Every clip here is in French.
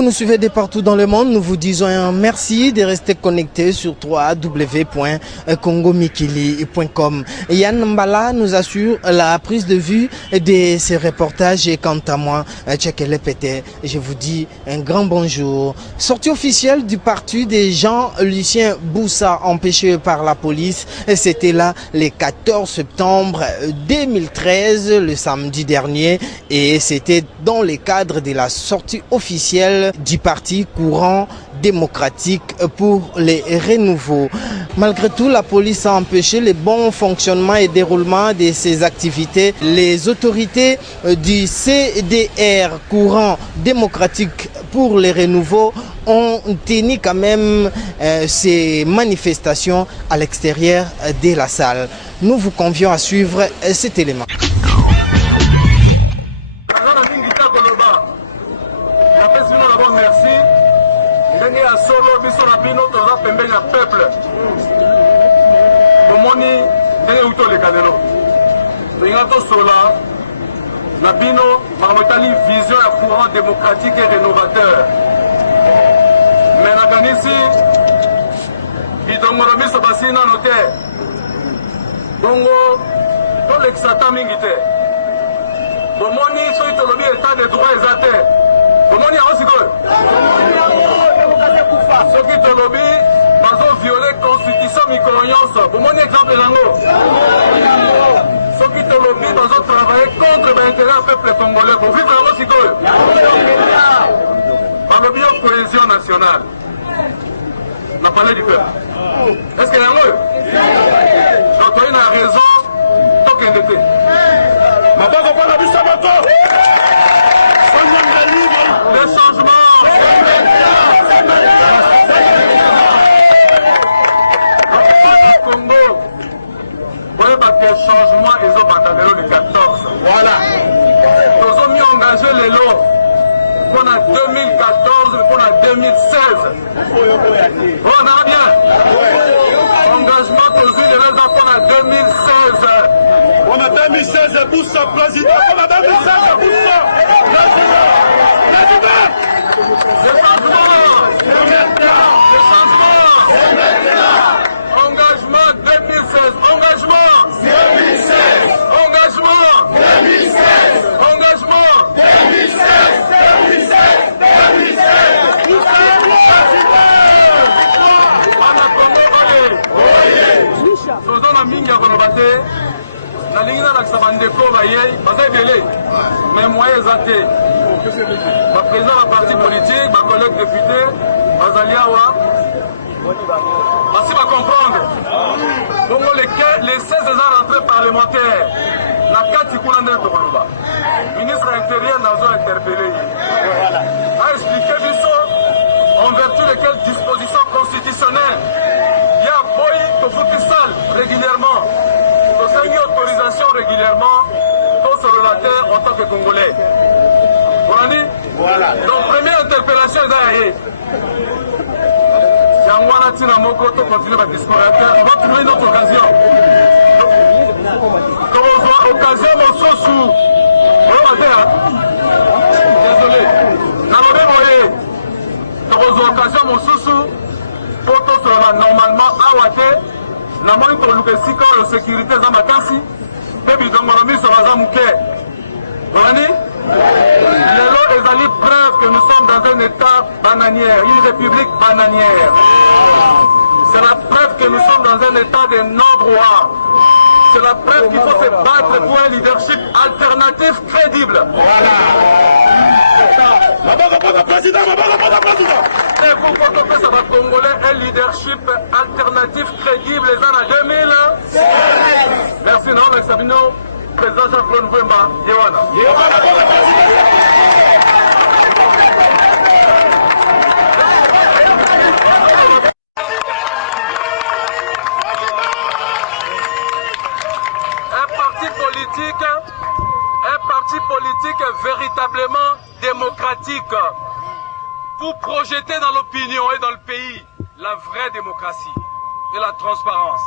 Vous nous suivez de partout dans le monde, nous vous disons un merci de rester connectés sur www.congomikili.com. Yann Mbala nous assure la prise de vue de ces reportages et quant à moi, Tchekele Pété, je vous dis un grand bonjour. Sortie officielle du parti de Jean-Lucien Boussa empêché par la police, c'était là le 14 septembre 2013, le samedi dernier, et c'était dans le cadre de la sortie officielle du parti courant démocratique pour les renouveaux. Malgré tout, la police a empêché le bon fonctionnement et déroulement de ces activités. Les autorités du CDR, courant démocratique pour les renouveaux, ont tenu quand même ces manifestations à l'extérieur de la salle. Nous vous convions à suivre cet élément. Nabino, Marmotali, vision à courant démocratique et rénovateur. Mais Nakanisi, Bidongoromi Sabasina noté. Bongo, dans l'exata mingite. Bomoni, Soitolobi, état de droit exaté. Bomoni, a aussi gol. Ceux qui tolobi, bazo violer constitution micro-alliance. Bomoni, exemple lango. Ceux qui te lobby dans un travail contre l'intérêt du peuple congolais. Pour vivre là aussi, par le biais de cohésion nationale, on a parlé du peuple. Est-ce qu'il y a un mot? Donc, il a raison, tant qu'il était. Maintenant, on parle de ça maintenant. Les changements. Le changement, ils ont battu le 14. Voilà. Nous avons mis engagé les lots pour 2014 et pour 2016. On a bien. Engagement pour les pour 2016. On a 2016 Boussa président. On a 2016 Boussa. C'est changement. Engagement 2016. Engagement. 2016. Engagement 2016. Engagement 2016. 2016. Faisons la mingi à Kolobate. La ligne dans l'Axabandeko, mais moyens athées. Le président de la partie politique, ma collègue député, Azaliawa. Merci de comprendre. Donc les 16 rentrées parlementaires, la 4 le ministre de l'Intérieur nous a interpellé. A expliqué en vertu de quelles dispositions constitutionnelles il y a boy de futsal régulièrement. Nous avons une autorisation régulièrement pour se relater en tant que Congolais. Voilà. Donc première interpellation est arrivée. On va continuer ma discours. On va trouver une autre occasion. Occasion, mon sous. Désolé. Occasion, mon sous. Photo sera normalement awate. Namoni pour le Sika, la sécurité dans ma tasse. Baby, dans mon ami, ça va s'amouquer. Les lois des alliés preuve que nous sommes dans un état bananière, une république bananière. C'est la preuve que nous sommes dans un état de non-droit. C'est la preuve qu'il faut se battre pour un leadership alternatif crédible. Voilà. Président. Et pour que ça va Congolais, un leadership alternatif crédible les années 2000. Merci, non, mais Sabino. Président Jean-Claude Mbemba, Yewana. Un parti politique véritablement démocratique pour projeter dans l'opinion et dans le pays la vraie démocratie et la transparence.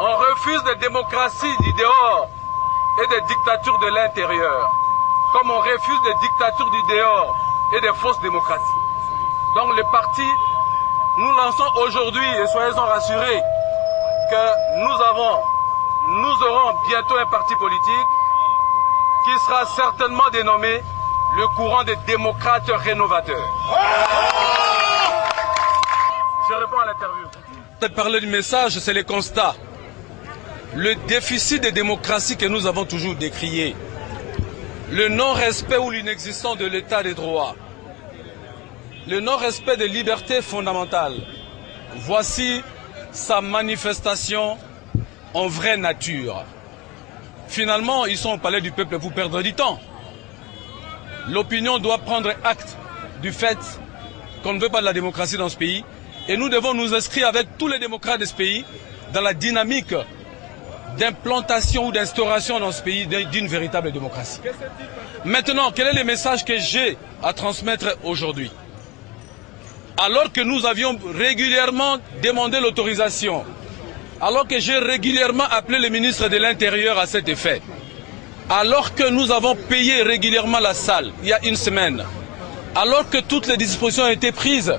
On refuse des démocraties du dehors et des dictatures de l'intérieur, comme on refuse des dictatures du dehors et des fausses démocraties. Donc les partis, nous lançons aujourd'hui, et soyez-en rassurés, que nous aurons bientôt un parti politique qui sera certainement dénommé le courant des démocrates rénovateurs. Je réponds à l'interview. Parler du message, c'est les constats. Le déficit de démocratie que nous avons toujours décrié, le non-respect ou l'inexistence de l'état des droits, le non-respect des libertés fondamentales, voici sa manifestation en vraie nature. Finalement, ils sont au palais du peuple pour perdre du temps. L'opinion doit prendre acte du fait qu'on ne veut pas de la démocratie dans ce pays et nous devons nous inscrire avec tous les démocrates de ce pays dans la dynamique d'implantation ou d'instauration dans ce pays d'une véritable démocratie. Maintenant, quel est le message que j'ai à transmettre aujourd'hui? Alors que nous avions régulièrement demandé l'autorisation, alors que j'ai régulièrement appelé le ministre de l'Intérieur à cet effet, alors que nous avons payé régulièrement la salle il y a une semaine, alors que toutes les dispositions ont été prises,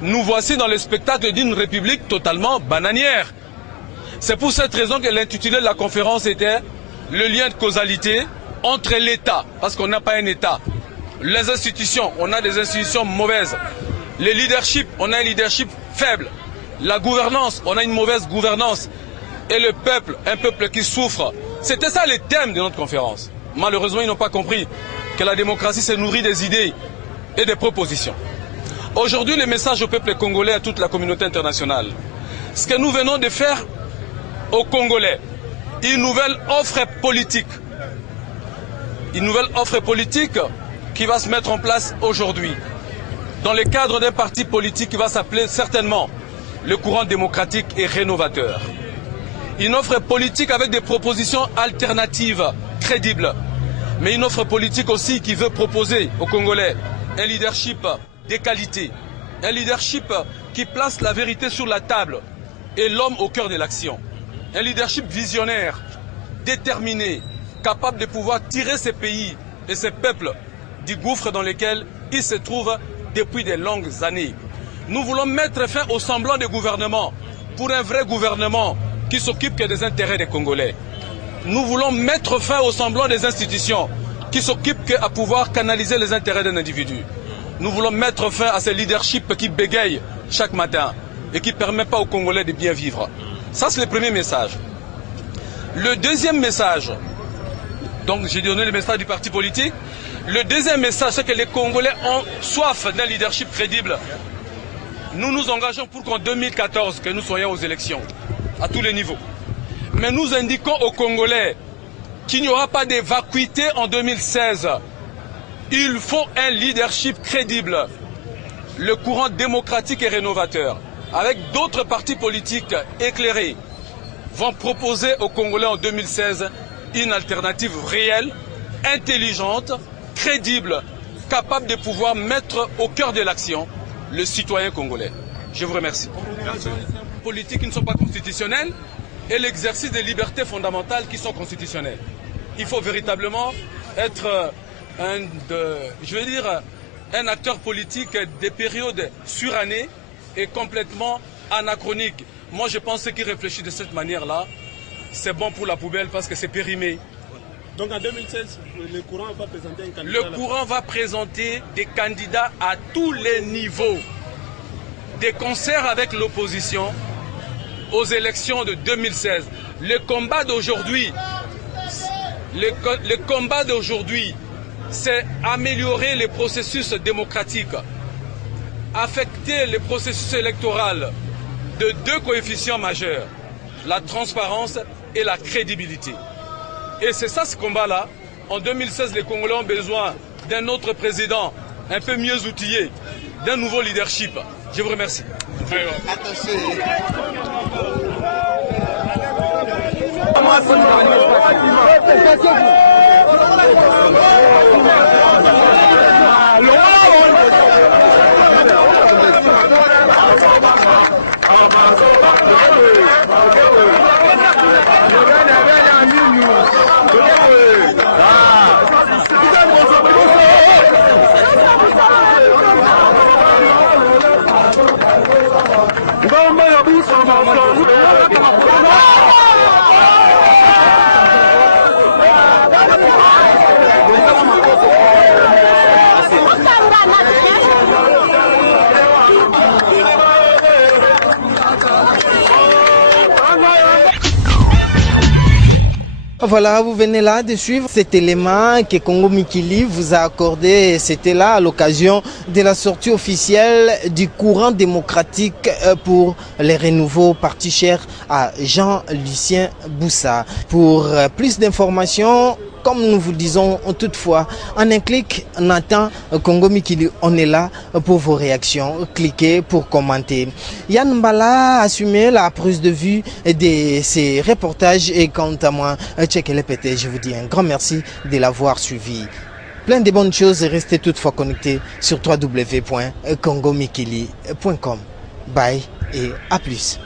nous voici dans le spectacle d'une république totalement bananière. C'est pour cette raison que l'intitulé de la conférence était le lien de causalité entre l'État, parce qu'on n'a pas un État, les institutions, on a des institutions mauvaises, le leadership, on a un leadership faible, la gouvernance, on a une mauvaise gouvernance, et le peuple, un peuple qui souffre. C'était ça le thème de notre conférence. Malheureusement, ils n'ont pas compris que la démocratie se nourrit des idées et des propositions. Aujourd'hui, le message au peuple congolais, à toute la communauté internationale, ce que nous venons de faire aux Congolais, une nouvelle offre politique. Une nouvelle offre politique qui va se mettre en place aujourd'hui, dans le cadre d'un parti politique qui va s'appeler certainement le courant démocratique et rénovateur. Une offre politique avec des propositions alternatives, crédibles, mais une offre politique aussi qui veut proposer aux Congolais un leadership de qualité, un leadership qui place la vérité sur la table et l'homme au cœur de l'action. Un leadership visionnaire, déterminé, capable de pouvoir tirer ces pays et ces peuples du gouffre dans lequel ils se trouvent depuis de longues années. Nous voulons mettre fin au semblant de gouvernement pour un vrai gouvernement qui s'occupe que des intérêts des Congolais. Nous voulons mettre fin au semblant des institutions qui s'occupent qu'à pouvoir canaliser les intérêts d'un individu. Nous voulons mettre fin à ce leadership qui bégaye chaque matin et qui ne permet pas aux Congolais de bien vivre. Ça, c'est le premier message. Le deuxième message, donc j'ai donné le message du parti politique. Le deuxième message, c'est que les Congolais ont soif d'un leadership crédible. Nous nous engageons pour qu'en 2014, que nous soyons aux élections, à tous les niveaux. Mais nous indiquons aux Congolais qu'il n'y aura pas de vacuité en 2016. Il faut un leadership crédible. Le courant démocratique et rénovateur, avec d'autres partis politiques éclairés, vont proposer aux Congolais en 2016 une alternative réelle, intelligente, crédible, capable de pouvoir mettre au cœur de l'action le citoyen congolais. Je vous remercie. Merci. Les politiques qui ne sont pas constitutionnelles et l'exercice des libertés fondamentales qui sont constitutionnelles. Il faut véritablement être un acteur politique des périodes surannées et complètement anachroniques. Moi, je pense que ceux qui réfléchissent de cette manière-là, c'est bon pour la poubelle parce que c'est périmé. Donc en 2016, le courant va présenter un candidat. Le courant va présenter des candidats à tous les niveaux, des concerts avec l'opposition aux élections de 2016. Le combat d'aujourd'hui, c'est améliorer les processus démocratiques, affecter les processus électoraux de deux coefficients majeurs, la transparence et la crédibilité. Et c'est ça ce combat-là. En 2016, les Congolais ont besoin d'un autre président un peu mieux outillé, d'un nouveau leadership. Je vous remercie. Voilà, vous venez là de suivre cet élément que Congo Mikili vous a accordé. C'était là à l'occasion de la sortie officielle du courant démocratique pour les renouveaux, parti cher à Jean-Lucien Boussa. Pour plus d'informations, comme nous vous disons toutefois, en un clic, on attend Congo Mikili, on est là pour vos réactions. Cliquez pour commenter. Yann Mbala a assumé la prise de vue de ces reportages et quant à moi, Tchekele Pété, je vous dis un grand merci de l'avoir suivi. Plein de bonnes choses et restez toutefois connectés sur www.congomikili.com. Bye et à plus.